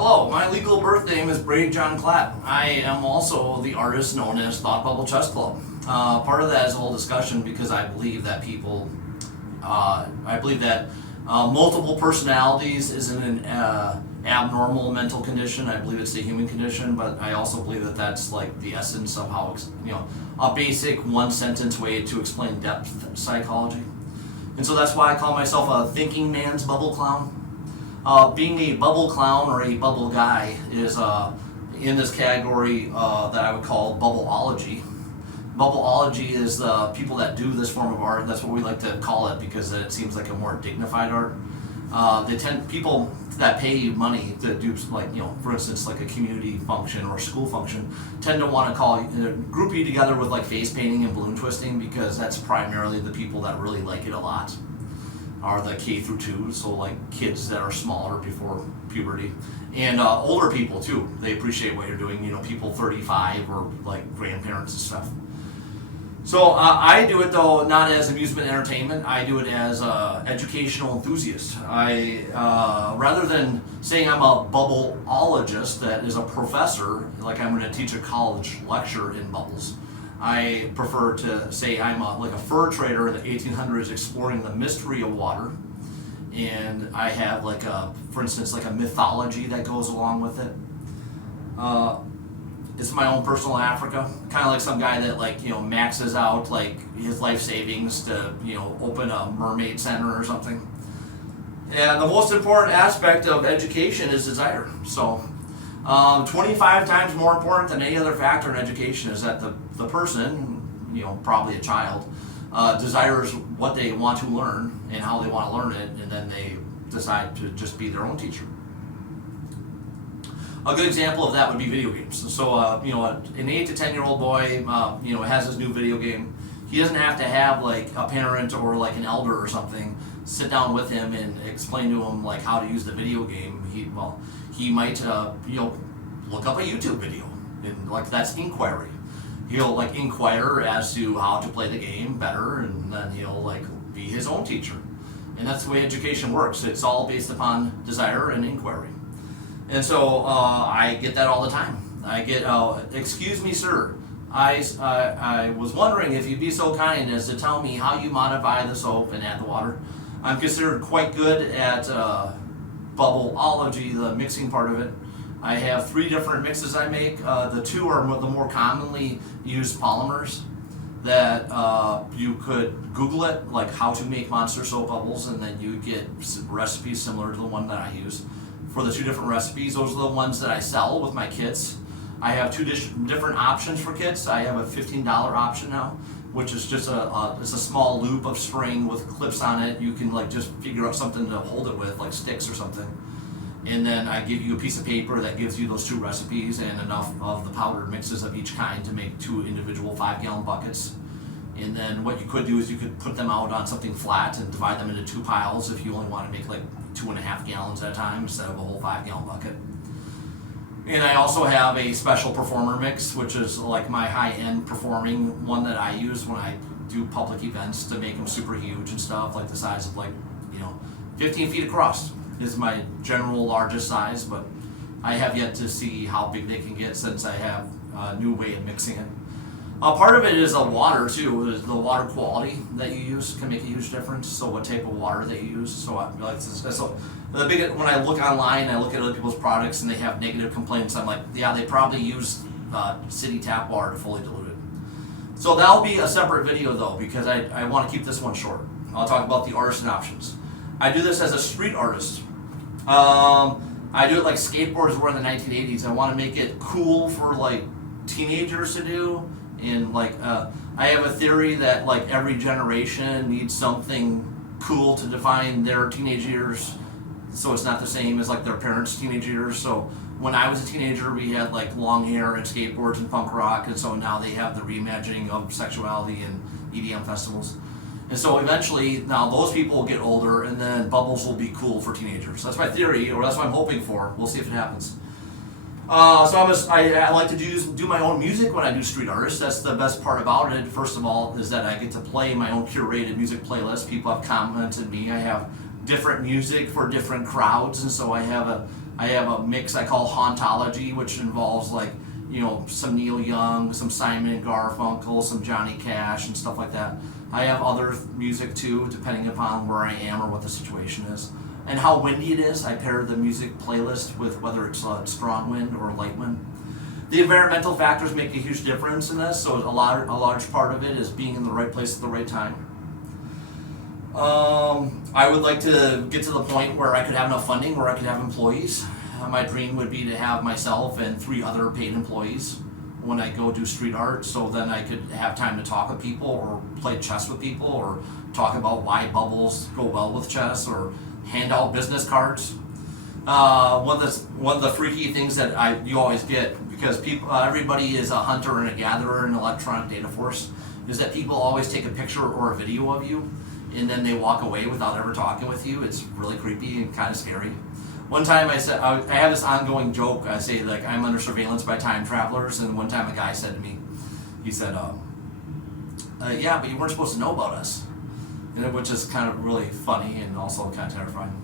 Hello, my legal birth name is Brady John Clapp. I am also the artist known as Thought Bubble Chess Club. Part of that is a whole discussion because I believe that multiple personalities isn't an abnormal mental condition. I believe it's a human condition, but I also believe that that's like the essence of how, a basic one sentence way to explain depth psychology. And so that's why I call myself a thinking man's bubble clown. Being a bubble clown or a bubble guy is in this category that I would call bubbleology. Bubbleology is the people that do this form of art. That's what we like to call it because it seems like a more dignified art. People that pay money to do, for instance, like a community function or a school function, tend to want to group you together with like face painting and balloon twisting because that's primarily the people that really like it a lot. Are the K through 2, so like kids that are smaller before puberty, and older people too. They appreciate what you're doing. People 35 or like grandparents and stuff. So I do it though not as amusement entertainment. I do it as educational enthusiast. I rather than saying I'm a bubbleologist that is a professor, like I'm going to teach a college lecture in bubbles. I prefer to say I'm like a fur trader in the 1800s exploring the mystery of water, and I have for instance, like a mythology that goes along with it. It's my own personal Africa, kind of like some guy that maxes out his life savings to open a mermaid center or something. And the most important aspect of education is desire. So 25 times more important than any other factor in education is that the person, probably a child, desires what they want to learn and how they want to learn it, and then they decide to just be their own teacher. A good example of that would be video games. So, an 8 to 10-year-old boy, has his new video game. He doesn't have to have a parent or an elder or something sit down with him and explain to him how to use the video game. He might look up a YouTube video, and that's inquiry. He'll inquire as to how to play the game better, and then he'll be his own teacher. And that's the way education works. It's all based upon desire and inquiry. And so I get that all the time. I get, excuse me, sir. I was wondering if you'd be so kind as to tell me how you modify the soap and add the water. I'm considered quite good at bubbleology, the mixing part of it. I have 3 different mixes I make. The 2 are the more commonly used polymers that you could Google it, like how to make monster soap bubbles, and then you get recipes similar to the one that I use. For the 2 different recipes, those are the ones that I sell with my kits. I have 2 different options for kits. I have a $15 option now, which is just it's a small loop of string with clips on it. You can just figure out something to hold it with, like sticks or something. And then I give you a piece of paper that gives you those 2 recipes and enough of the powdered mixes of each kind to make 2 individual 5-gallon buckets. And then what you could do is you could put them out on something flat and divide them into 2 piles if you only want to make 2.5 gallons at a time instead of a whole 5-gallon bucket. And I also have a special performer mix, which is my high-end performing one that I use when I do public events to make them super huge and stuff, the size of 15 feet across is my general largest size, but I have yet to see how big they can get since I have a new way of mixing it. Part of it is the water too. The water quality that you use can make a huge difference. So what type of water that you use. So when I look online, I look at other people's products and they have negative complaints. I'm like, yeah, they probably use city tap water to fully dilute it. So that'll be a separate video though, because I want to keep this one short. I'll talk about the artisan options. I do this as a street artist. I do it like skateboards were in the 1980s. I want to make it cool for teenagers to do. And I have a theory that every generation needs something cool to define their teenage years, so it's not the same as their parents' teenage years. So when I was a teenager, we had long hair and skateboards and punk rock, and so now they have the reimagining of sexuality and EDM festivals. And so eventually, now those people will get older, and then bubbles will be cool for teenagers. That's my theory, or that's what I'm hoping for. We'll see if it happens. I like to do my own music when I do street artists. That's the best part about it. First of all, is that I get to play my own curated music playlist. People have commented me. I have different music for different crowds, and so I have a mix I call Hauntology, which involves like, you know, some Neil Young, some Simon and Garfunkel, some Johnny Cash, and stuff like that. I have other music too, depending upon where I am or what the situation is. And how windy it is, I pair the music playlist with whether it's strong wind or light wind. The environmental factors make a huge difference in this, so a large part of it is being in the right place at the right time. I would like to get to the point where I could have enough funding where I could have employees. My dream would be to have myself and 3 other paid employees when I go do street art, so then I could have time to talk with people or play chess with people or talk about why bubbles go well with chess or hand out business cards. One of the freaky things that you always get, because everybody is a hunter and a gatherer in electronic data force, is that people always take a picture or a video of you and then they walk away without ever talking with you. It's really creepy and kind of scary. One time I said, I have this ongoing joke. I say, like, I'm under surveillance by time travelers, and one time a guy said to me, he said, yeah, but you weren't supposed to know about us. And which is kind of really funny and also kind of terrifying.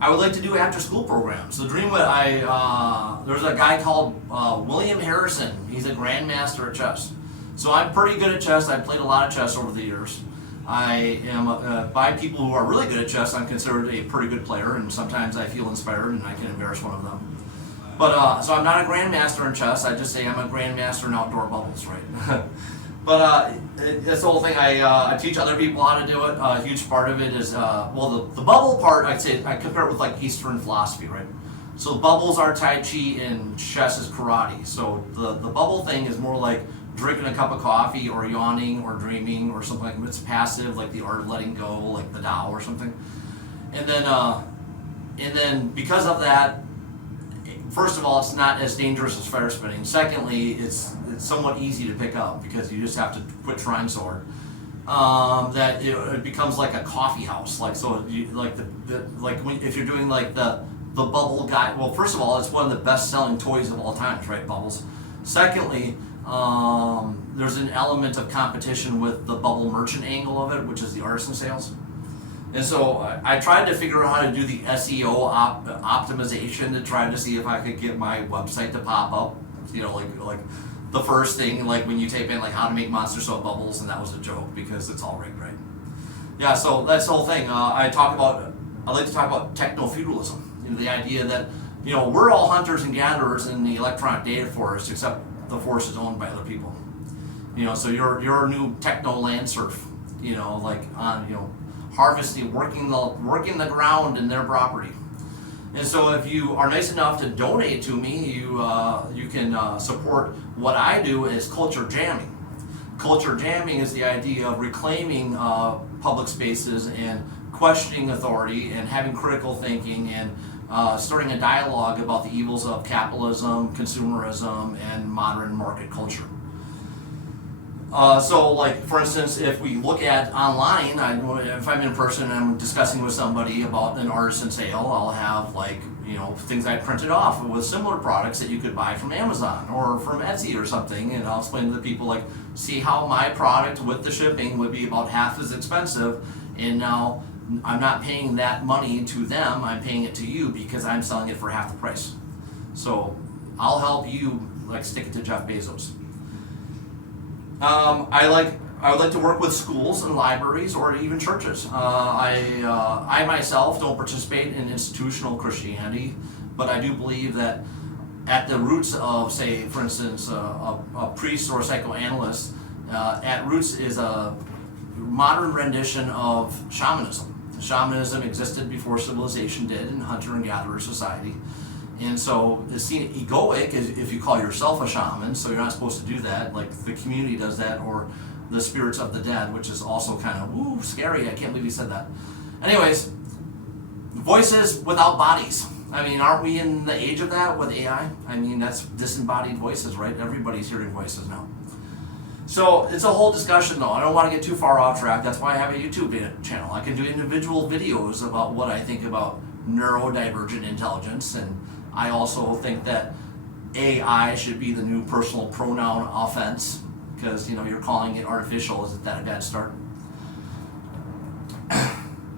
I would like to do after school programs. The dream there's a guy called William Harrison. He's a grandmaster at chess. So I'm pretty good at chess. I've played a lot of chess over the years. I am, by people who are really good at chess, I'm considered a pretty good player, and sometimes I feel inspired and I can embarrass one of them. But, so I'm not a grandmaster in chess, I just say I'm a grandmaster in outdoor bubbles, right? But this whole thing, I teach other people how to do it. A huge part of it is, well, the bubble part, I'd say, I compare it with like Eastern philosophy, right? So bubbles are Tai Chi and chess is karate. So the bubble thing is more like drinking a cup of coffee or yawning or dreaming or something like that. It's passive, like the art of letting go, like the Tao or something. And then because of that, first of all, it's not as dangerous as fire spinning. Secondly, it's somewhat easy to pick up because you just have to quit trying so hard. That it becomes like a coffee house. Like, so you, like if you're doing like the bubble guy. Well, first of all, it's one of the best-selling toys of all times, right? Bubbles. Secondly, there's an element of competition with the bubble merchant angle of it, which is the artisan sales. And so I tried to figure out how to do the SEO optimization to try to see if I could get my website to pop up. You know, like the first thing, like when you type in like how to make monster soap bubbles, and that was a joke because it's all rigged, right? Yeah, so that's the whole thing. I like to talk about techno-feudalism. You know, the idea that, you know, we're all hunters and gatherers in the electronic data forest, except the forest is owned by other people. You know, so you're a new techno land surf. You know, like on, you know, harvesting, working the ground in their property. And so if you are nice enough to donate to me, you can support what I do as culture jamming. Culture jamming is the idea of reclaiming public spaces and questioning authority and having critical thinking and starting a dialogue about the evils of capitalism, consumerism, and modern market culture. So, like, for instance, if we look at online, if I'm in person and I'm discussing with somebody about an artisan sale, I'll have, like, you know, things I printed off with similar products that you could buy from Amazon or from Etsy or something, and I'll explain to the people, like, see how my product with the shipping would be about half as expensive, and now I'm not paying that money to them, I'm paying it to you because I'm selling it for half the price. So I'll help you, like, stick it to Jeff Bezos. I would like to work with schools and libraries or even churches. I myself don't participate in institutional Christianity, but I do believe that at the roots of, say, for instance, a priest or a psychoanalyst, at roots is a modern rendition of shamanism. Shamanism existed before civilization did in hunter and gatherer society. And so it's seen egoic if you call yourself a shaman, so you're not supposed to do that, like the community does that, or the spirits of the dead, which is also kind of, scary, I can't believe you said that. Anyways, voices without bodies. I mean, aren't we in the age of that with AI? I mean, that's disembodied voices, right? Everybody's hearing voices now. So it's a whole discussion though. I don't want to get too far off track. That's why I have a YouTube channel. I can do individual videos about what I think about neurodivergent intelligence, and I also think that AI should be the new personal pronoun offense. because you're calling it artificial. Isn't that a bad start?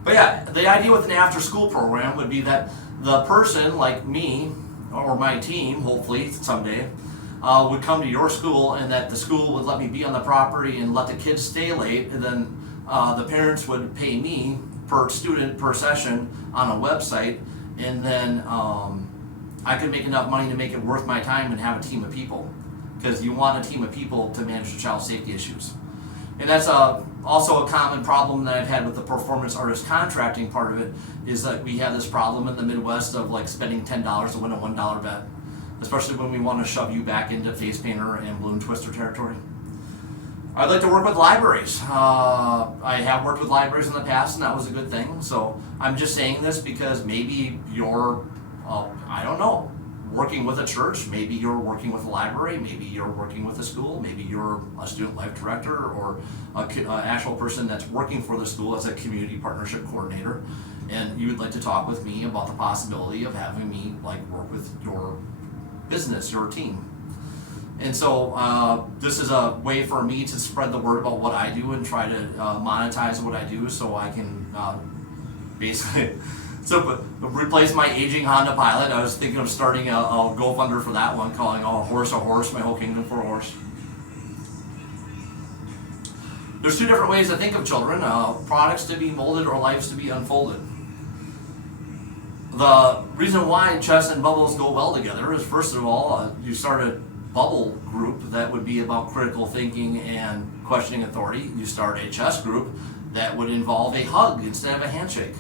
But yeah, the idea with an after-school program would be that the person like me or my team, hopefully someday, would come to your school, and that the school would let me be on the property and let the kids stay late, and then the parents would pay me per student per session on a website, and then I could make enough money to make it worth my time and have a team of people, because you want a team of people to manage the child safety issues. And that's also a common problem that I've had with the performance artist contracting part of it, is that we have this problem in the Midwest of like spending $10 to win a $1 bet, especially when we want to shove you back into face painter and balloon twister territory. I'd like to work with libraries. I have worked with libraries in the past, and that was a good thing. So I'm just saying this because maybe you're, I don't know, working with a church, maybe you're working with a library, maybe you're working with a school, maybe you're a student life director or an actual person that's working for the school as a community partnership coordinator, and you would like to talk with me about the possibility of having me work with your business, your team. And so this is a way for me to spread the word about what I do and try to monetize what I do, so I can basically replace my aging Honda Pilot. I was thinking of starting a GoFundMe for that one, calling a horse, my whole kingdom for a horse. There's two different ways to think of children, products to be molded or lives to be unfolded. The reason why chess and bubbles go well together is, first of all, you start a bubble group that would be about critical thinking and questioning authority. You start a chess group that would involve a hug instead of a handshake.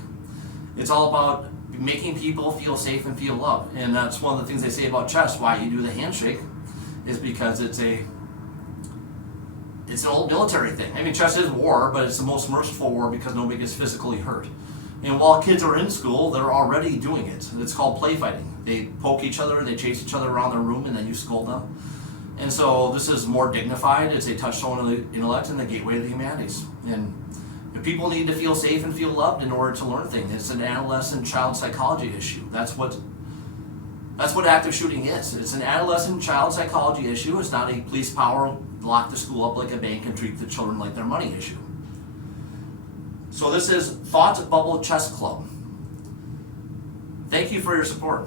It's all about making people feel safe and feel loved. And that's one of the things they say about chess, why you do the handshake, is because it's an old military thing. I mean, chess is war, but it's the most merciful war because nobody gets physically hurt. And while kids are in school, they're already doing it. It's called play fighting. They poke each other, they chase each other around their room, and then you scold them. And so this is more dignified. It's a touchstone of the intellect and the gateway to the humanities. And people need to feel safe and feel loved in order to learn things. It's an adolescent child psychology issue. That's what active shooting is. It's an adolescent child psychology issue. It's not a police power, lock the school up like a bank and treat the children like their money issue. So this is Thought Bubble Chess Club. Thank you for your support.